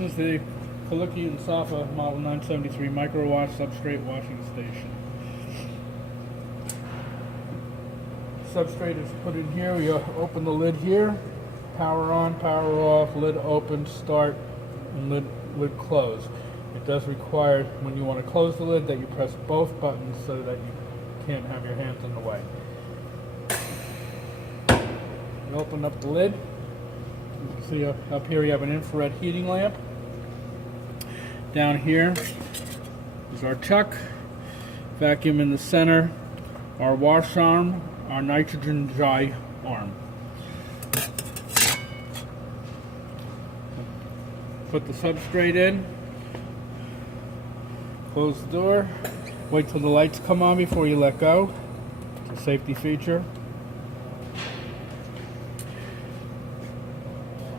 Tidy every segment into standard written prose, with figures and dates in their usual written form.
is the Kaluki and Safa Model 973 Micro Wash Substrate Washing Station. Substrate is put in here. We open the lid here, power on, power off, lid open, start, and lid close. It does require, when you want to close the lid, that you press both buttons so that you can't have your hands in the way. You open up the lid. You can see up here you have an infrared heating lamp. Down here is our chuck, vacuum in the center, our wash arm, our nitrogen dry arm. Put the substrate in, close the door, wait till the lights come on before you let go. It's a safety feature.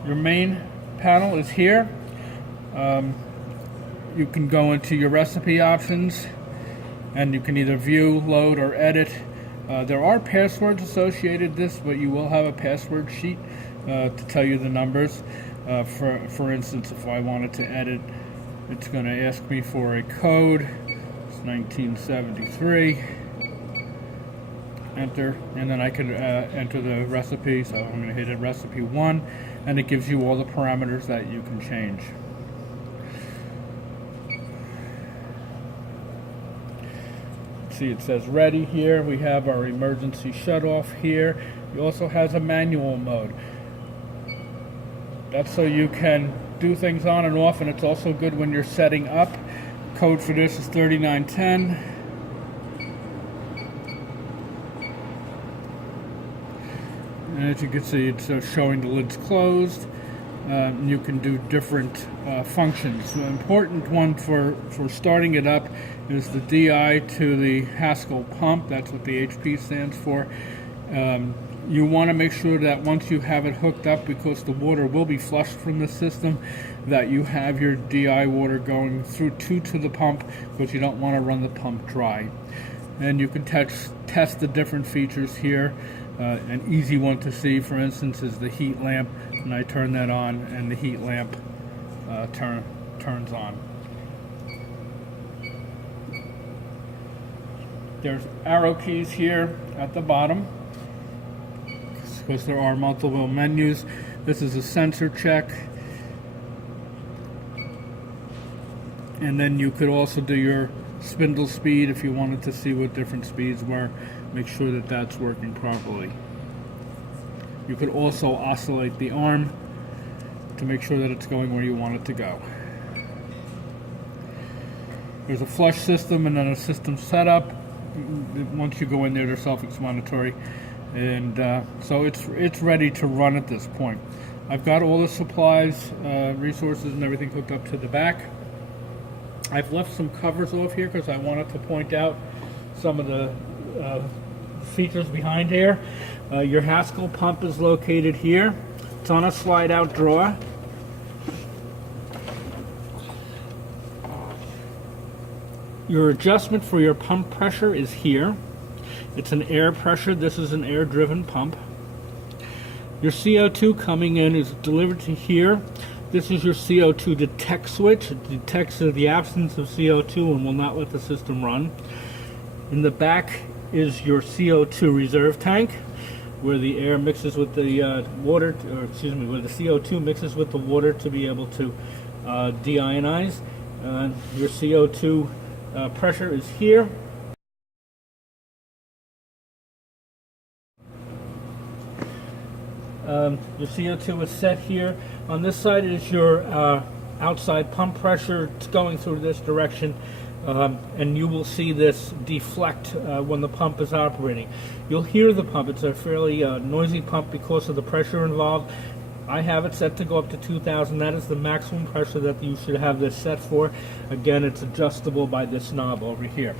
Your main panel is here. You can go into your recipe options and you can either view, load, or edit. There are passwords associated with this, but you will have a password sheet to tell you the numbers. For instance, if I wanted to edit, it's going to ask me for a code. It's 1973. Enter, and then I can enter the recipe. So I'm going to hit it recipe 1, and it gives you all the parameters that you can change. See, it says ready here. We have our emergency shut-off here. It also has a manual mode. That's so you can do things on and off, and it's also good when you're setting up. Code for this is 3910. And as you can see, it's showing the lid's closed. You can do different functions. The important one for starting it up is the DI to the Haskell pump. That's what the HP stands for. You want to make sure that once you have it hooked up, because the water will be flushed from the system, that you have your DI water going through to the pump, because you don't want to run the pump dry. And you can test the different features here. An easy one to see, for instance, is the heat lamp, and I turn that on and the heat lamp turns on. There's arrow keys here at the bottom because there are multiple menus. This is a sensor check, and then you could also do your spindle speed if you wanted to see what different speeds were. Make sure that that's working properly. You could also oscillate the arm to make sure that it's going where you want it to go. There's a flush system and then a system setup. Once you go in there, they're self-explanatory, and so it's ready to run at this point. I've got all the supplies, resources, and everything hooked up to the back. I've left some covers off here because I wanted to point out some of the features behind here. Your Haskell pump is located here. It's on a slide-out drawer. Your adjustment for your pump pressure is here. It's an air pressure. This is an air-driven pump. Your CO2 coming in is delivered to here. This is your CO2 detect switch. It detects the absence of CO2 and will not let the system run. In the back is your CO2 reserve tank, where the air mixes with the water, or excuse me, where the CO2 mixes with the water to be able to deionize. Your CO2 pressure is here. Your CO2 is set here. On this side is your outside pump pressure. It's going through this direction, and you will see this deflect when the pump is operating. You'll hear the pump. It's a fairly noisy pump because of the pressure involved. I have it set to go up to 2,000. That is the maximum pressure that you should have this set for. Again, it's adjustable by this knob over here.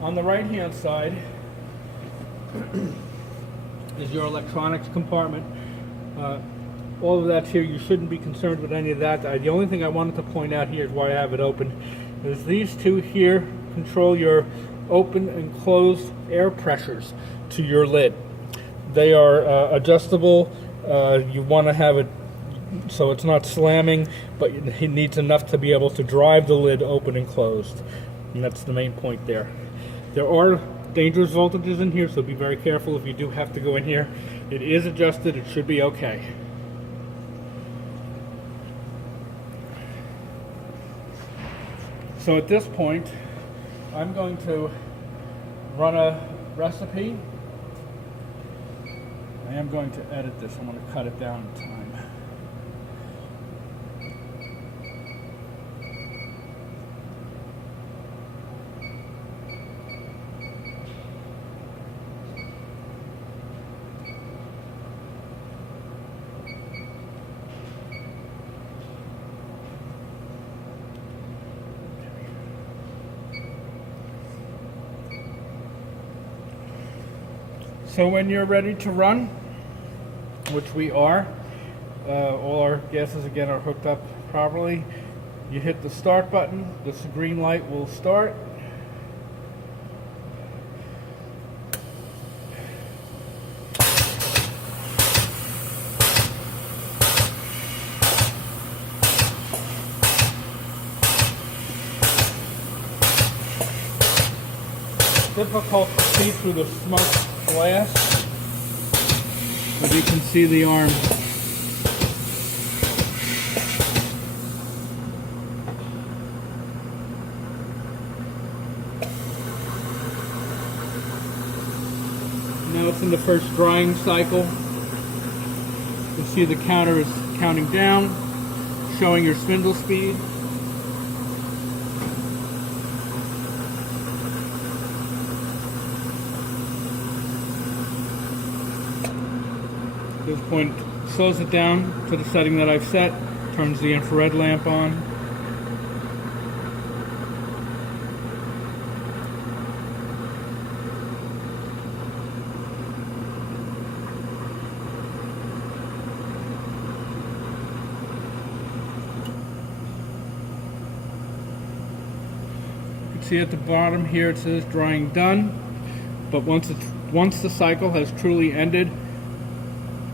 On the right-hand side is your electronics compartment. All of that's here. You shouldn't be concerned with any of that. The only thing I wanted to point out here is why I have it open. Is these two here control your open and closed air pressures to your lid. They are adjustable. You want to have it so it's not slamming, but it needs enough to be able to drive the lid open and closed. And that's the main point there. There are dangerous voltages in here, so be very careful if you do have to go in here. It is adjusted, it should be okay. So at this point, I'm going to run a recipe. I am going to edit this. I'm going to cut it down in time. So when you're ready to run, which we are, all our gases again are hooked up properly, you hit the start button, this green light will start. Difficult to see through the smoke glass, but you can see the arm. Now it's in the first drying cycle. You see the counter is counting down, showing your spindle speed. At this point, slows it down to the setting that I've set, turns the infrared lamp on. You can see at the bottom here it says drying done, but once the cycle has truly ended,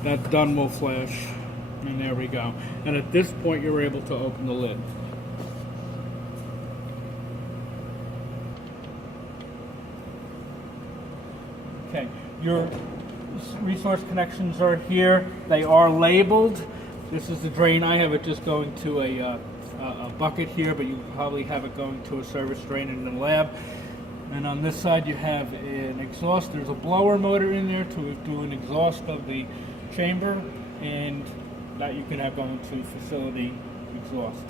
that done will flash, and there we go. And at this point, you're able to open the lid. Okay, your resource connections are here. They are labeled. This is the drain. I have it just going to a bucket here, but you probably have it going to a service drain in the lab. And on this side, you have an exhaust. There's a blower motor in there to do an exhaust of the chamber, and that you can have going to facility exhaust.